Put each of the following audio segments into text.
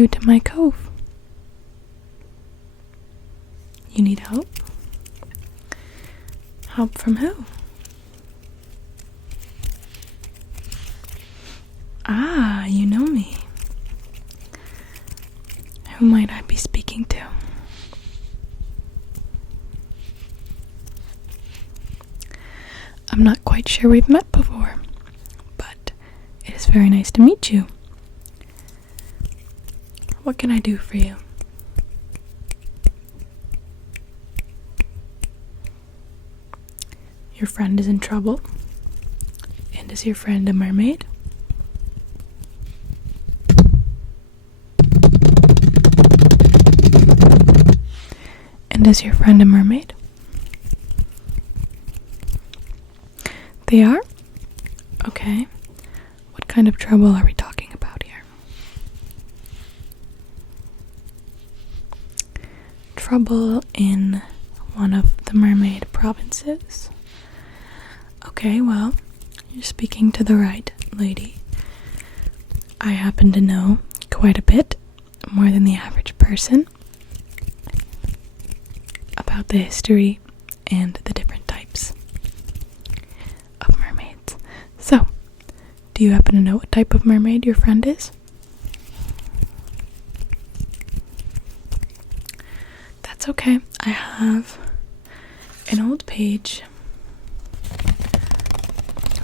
you to my cove. You need help? Help from who? Ah, you know me. Who might I be speaking to? I'm not quite sure we've met before, but it is very nice to meet you. What can I do for you? Your friend is in trouble? And is your friend a mermaid? And is your friend a mermaid? They are? Okay. What kind of trouble are we talking about here? Trouble in one of the mermaid provinces. Okay, well, you're speaking to the right lady. I happen to know quite a bit, more than the average person, about the history and the different types of mermaids. So, do you happen to know what type of mermaid your friend is? That's okay. I have an old page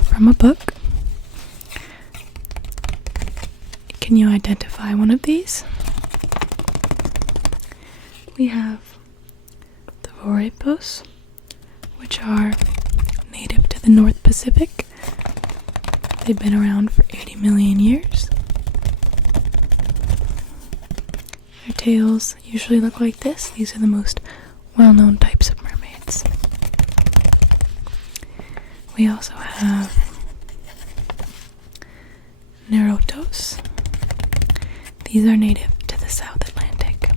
from a book. Can you identify one of these? We have the Vorapos, which are native to the North Pacific. They've been around for 80 million years. Their tails usually look like this. These are the most well-known types of mermaids. We also have Neurotos. These are native to the South Atlantic,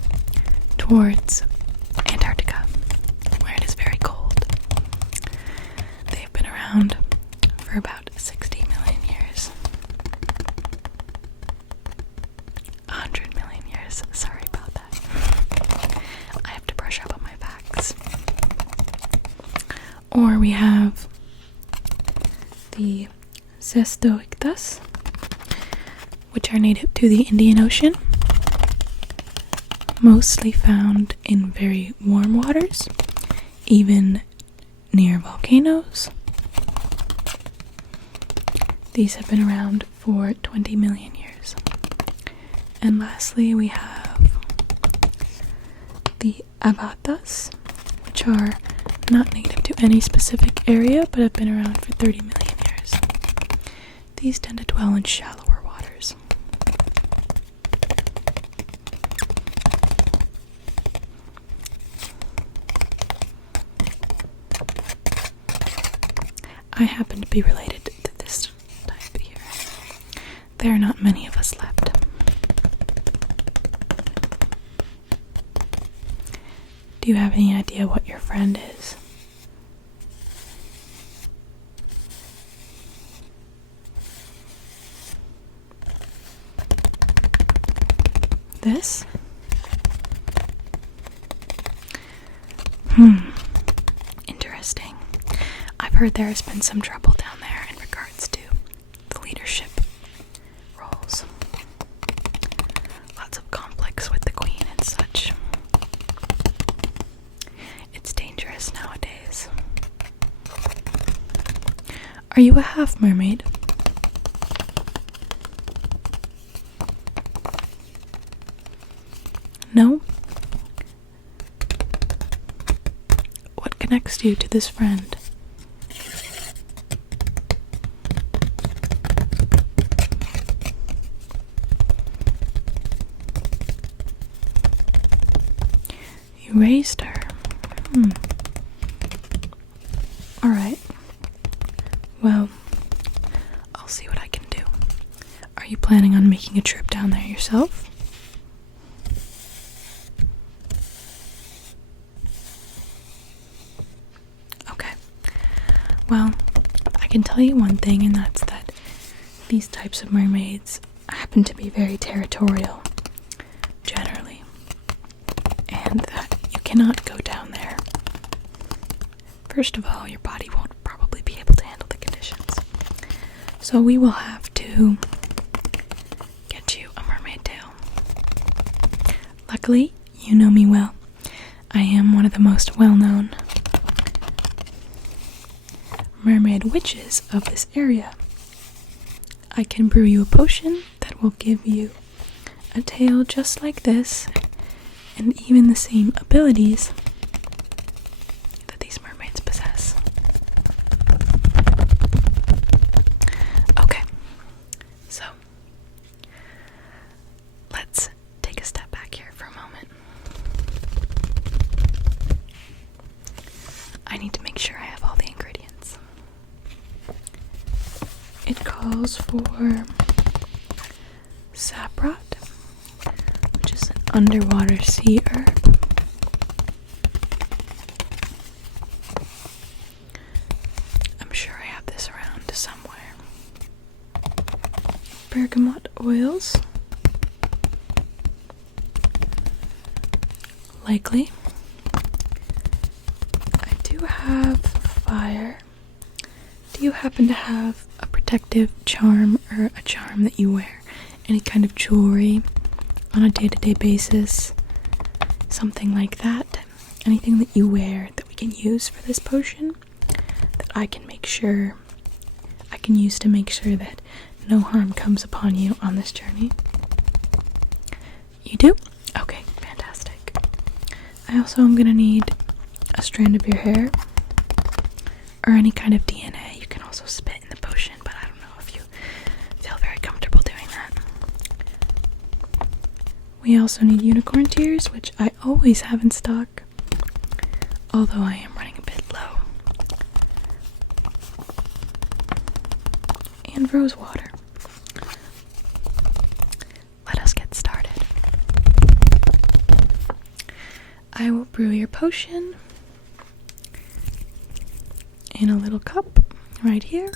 towards Antarctica, where it is very cold. They've been around for about 60 million years. 100 million years. Sorry about that. I have to brush up on my facts. Or we have the Cestoictus, which are native to the Indian Ocean, mostly found in very warm waters, even near volcanoes. These have been around for 20 million years. And lastly, we have the Avatas, which are not native to any specific area, but have been around for 30 million years. These tend to dwell in shallower waters. I happen to be related to this type here. There are not many of us left. Do you have any idea what your friend is? This? Interesting. I've heard there has been some trouble down there in regards to the leadership roles. Lots of conflicts with the queen and such. It's dangerous nowadays. Are you a half mermaid? No? What connects you to this friend? You raised her. Alright. Well, I'll see what I can do. Are you planning on making a trip down there yourself? Okay. Well, I can tell you one thing, and that's that these types of mermaids happen to be very territorial. cannot go down there. First of all, your body won't probably be able to handle the conditions. So we will have to get you a mermaid tail. Luckily, you know me well. I am one of the most well-known mermaid witches of this area. I can brew you a potion that will give you a tail just like this, and even the same abilities that these mermaids possess. Okay, so let's take a step back here for a moment. I need to make sure I have all the ingredients. It calls for saprot, which is an underwater sea herb. I'm sure I have this around somewhere. Bergamot oils. Likely. I do have fire. Do you happen to have a protective charm or a charm that you wear? Any kind of jewelry on a day-to-day basis? Something like that? Anything that you wear that we can use for this potion that I can use to make sure that no harm comes upon you on this journey? You do? Okay, fantastic. I also am going to need a strand of your hair or any kind of DNA. You can also spit in the potion, but I don't know if you feel very comfortable doing that. We also need unicorn tears, which I always have in stock, although I am running a bit low. And rose water. Let us get started. I will brew your potion in a little cup right here,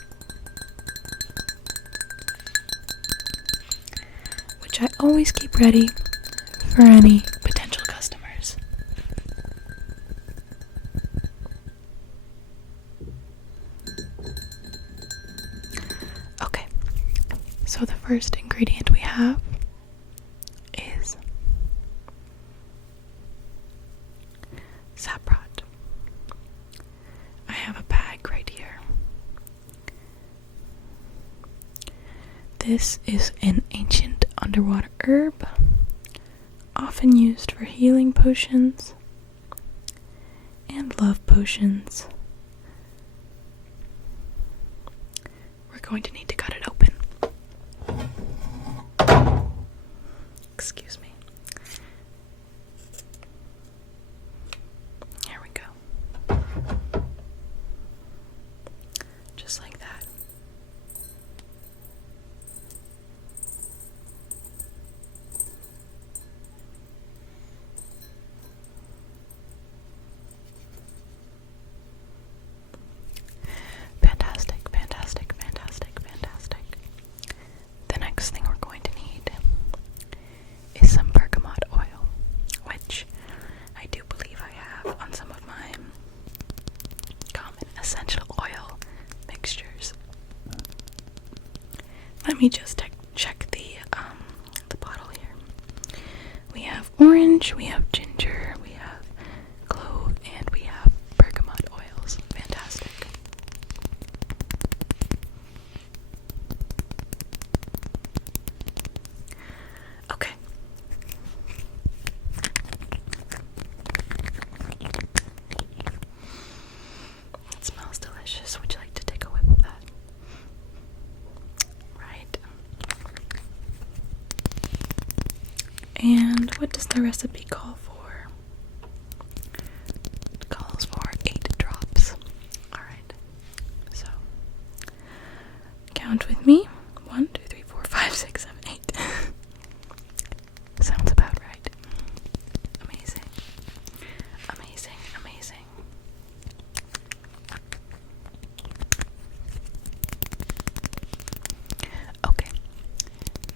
which I always keep ready for any potential customers. Okay, so the first ingredient we have is saprot. I have a bag right here. This is an ancient underwater herb, often used for healing potions and love potions. We're going to need to cut it open. Excuse me. Here we go. Just like that. Fantastic, fantastic, fantastic, fantastic. The next thing we're going to need is some bergamot oil, which I do believe I have on some of my common essential oil mixtures. Let me just check the bottle here. We have orange, we have ginger, we have clove, and we have bergamot oils. Fantastic. Okay. It smells delicious. Would you like to take a whiff of that? Right. And what does the recipe call for? It calls for 8 drops. Alright. So, count with me. 1, 2, 3, 4, 5, 6, 7, 8. Sounds about right. Amazing. Amazing, amazing. Okay.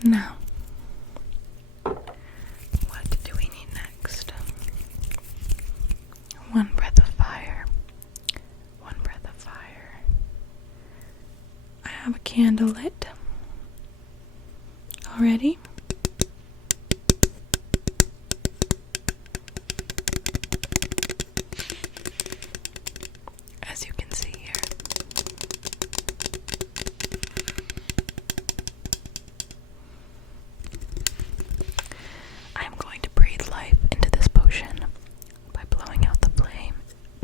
Now, what do we need next? candlelit already. As you can see here. I'm going to breathe life into this potion by blowing out the flame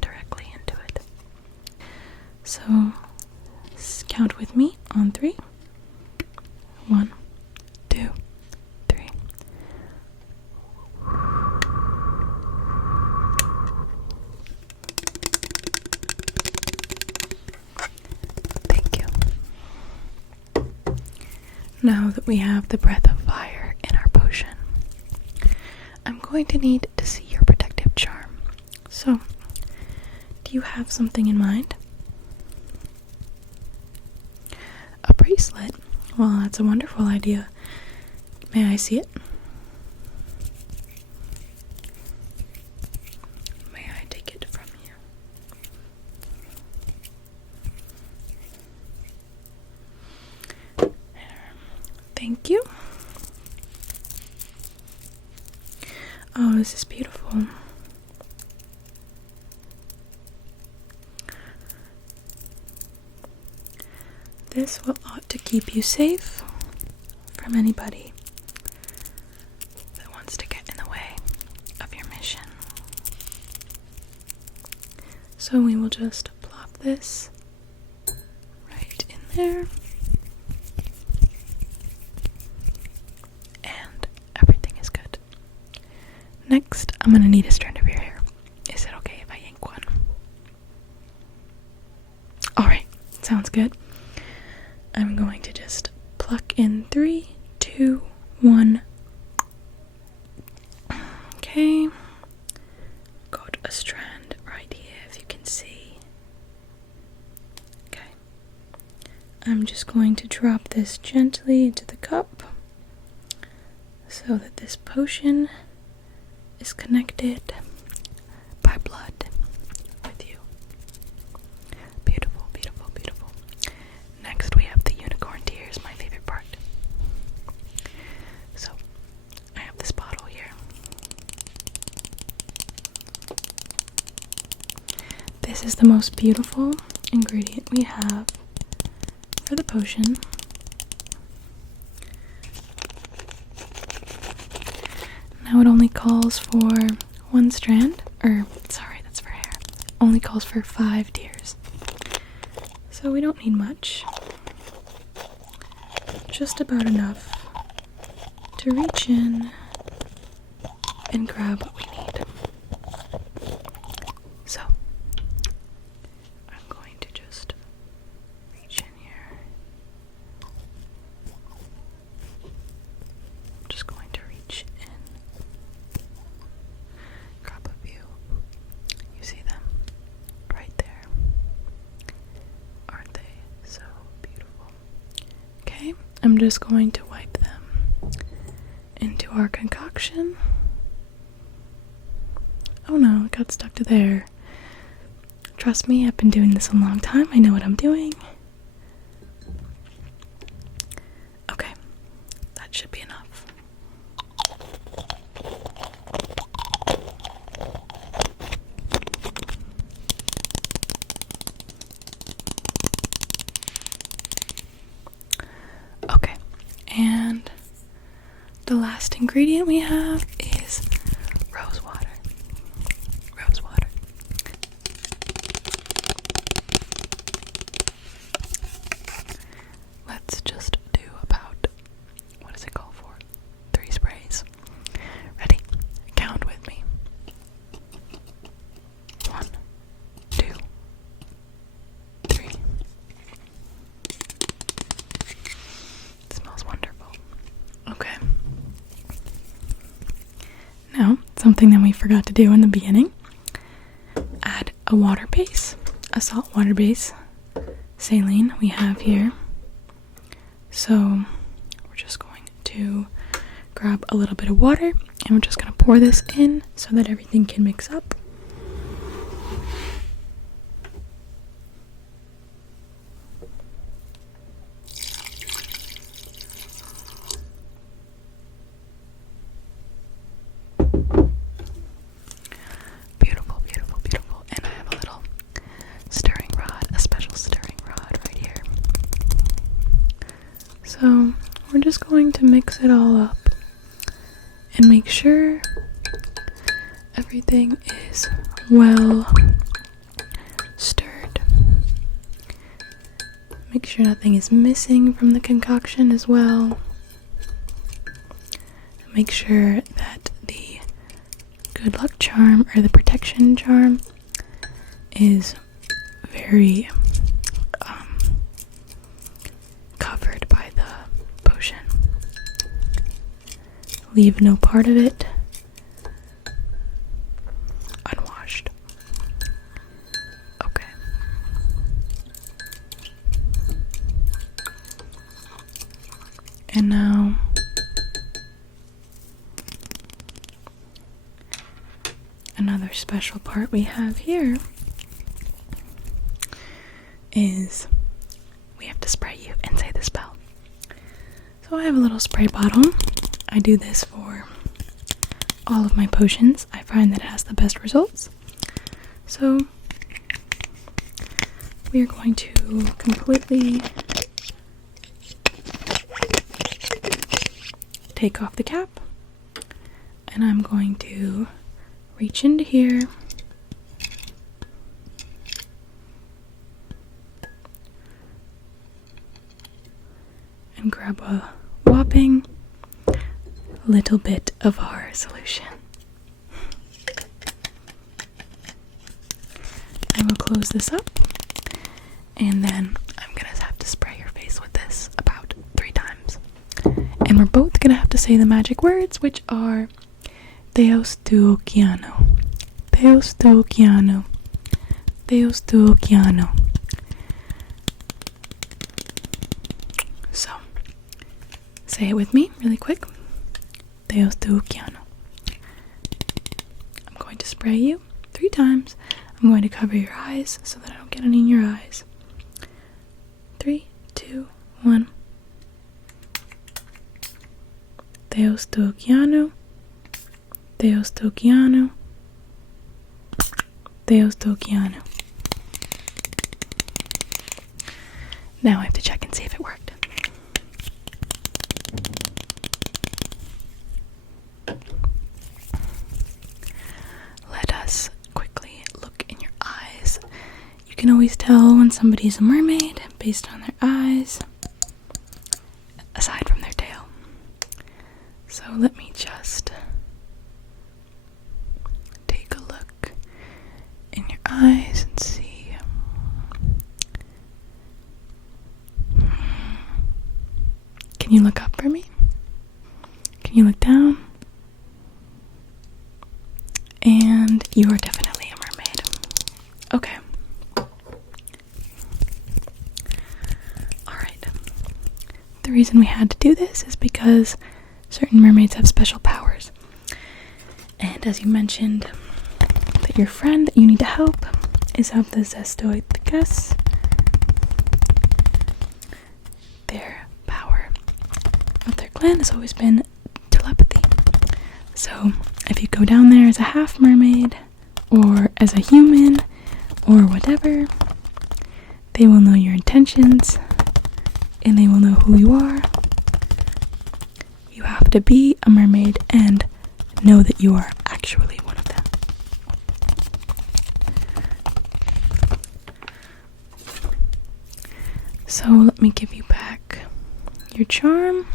directly into it. So, count with me on 3. 1, 2, 3. Thank you. Now that we have the breath of fire in our potion, I'm going to need to see your protective charm. So, do you have something in mind? A bracelet? Well, that's a wonderful idea. May I see it? May I take it from you? Thank you. Oh, this is beautiful. This will ought to keep you safe from anybody that wants to get in the way of your mission. So we will just plop this right in there. And everything is good. Next, I'm going to need a strand of your hair. Is it okay if I yank one? Alright, sounds good. I'm going to just pluck in 3, 2, 1. Okay. Got a strand right here, if you can see. Okay. I'm just going to drop this gently into the cup so that this potion is connected by blood with you. Beautiful, beautiful, beautiful. Next we have the unicorn tears, my favorite part. So, I have this bottle here. This is the most beautiful ingredient we have for the potion. Now it only calls for 1 strand, sorry, that's for hair. Only calls for 5 tears. So we don't need much. Just about enough to reach in and grab what we need. So, I'm going to just reach in here. I'm just going to reach in, grab a few. You see them? Right there. Aren't they so beautiful? Okay, I'm just going to wipe them into our concoction. Oh no, it got stuck to there. Trust me, I've been doing this a long time. I know what I'm doing. Okay, that should be enough. Okay, and the last ingredient we have is rose water. Rose water. Let's just do about, what does it call for? 3 sprays. Ready? Count with me. 1, 2, 3. It smells wonderful. Okay. Now, something that we forgot to do in the beginning. Add a water base, a salt water base, saline we have here. So, we're just going to grab a little bit of water and we're just going to pour this in so that everything can mix up. just going to mix it all up and make sure everything is well stirred. Make sure nothing is missing from the concoction as well. Make sure that the good luck charm or the protection charm is very covered by the potion. Leave no part of it unwashed. Okay. And now another special part we have here is we have to spray you and say the spell. So I have a little spray bottle. I do this for all of my potions. I find that it has the best results. So we are going to completely take off the cap, and I'm going to reach into here and grab a whopping little bit of our solution. I will close this up, and then I'm gonna have to spray your face with this about 3 times. And we're both gonna have to say the magic words, which are Deus tu oceano, Deus tu oceano, Deus tu oceano. So, say it with me really quick. Deus tu oceano. I'm going to spray you 3 times. I'm going to cover your eyes so that I don't get any in your eyes. 3, 2, 1. Deus tu oceano, Deus tu oceano, Deus tu oceano. Now I have to check and see if it worked. Let us quickly look in your eyes. You can always tell when somebody's a mermaid based on their eyes, aside from their tail. So let me just take a look in your eyes and see. Can you look up for me? Can you look down? And you are definitely a mermaid. Okay. Alright. The reason we had to do this is because certain mermaids have special powers. And as you mentioned, that your friend that you need to help is of the Zestoiticus. Their power of their clan has always been telepathy. So if you go down there as a half mermaid or as a human or whatever, they will know your intentions and they will know who you are. You have to be a mermaid and know that you are actually one of them. So let me give you back your charm.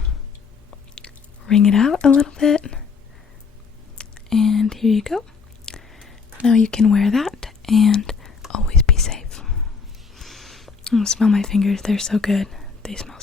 Wring it out a little bit. And here you go. Now you can wear that and always be safe. Smell my fingers, they're so good. They smell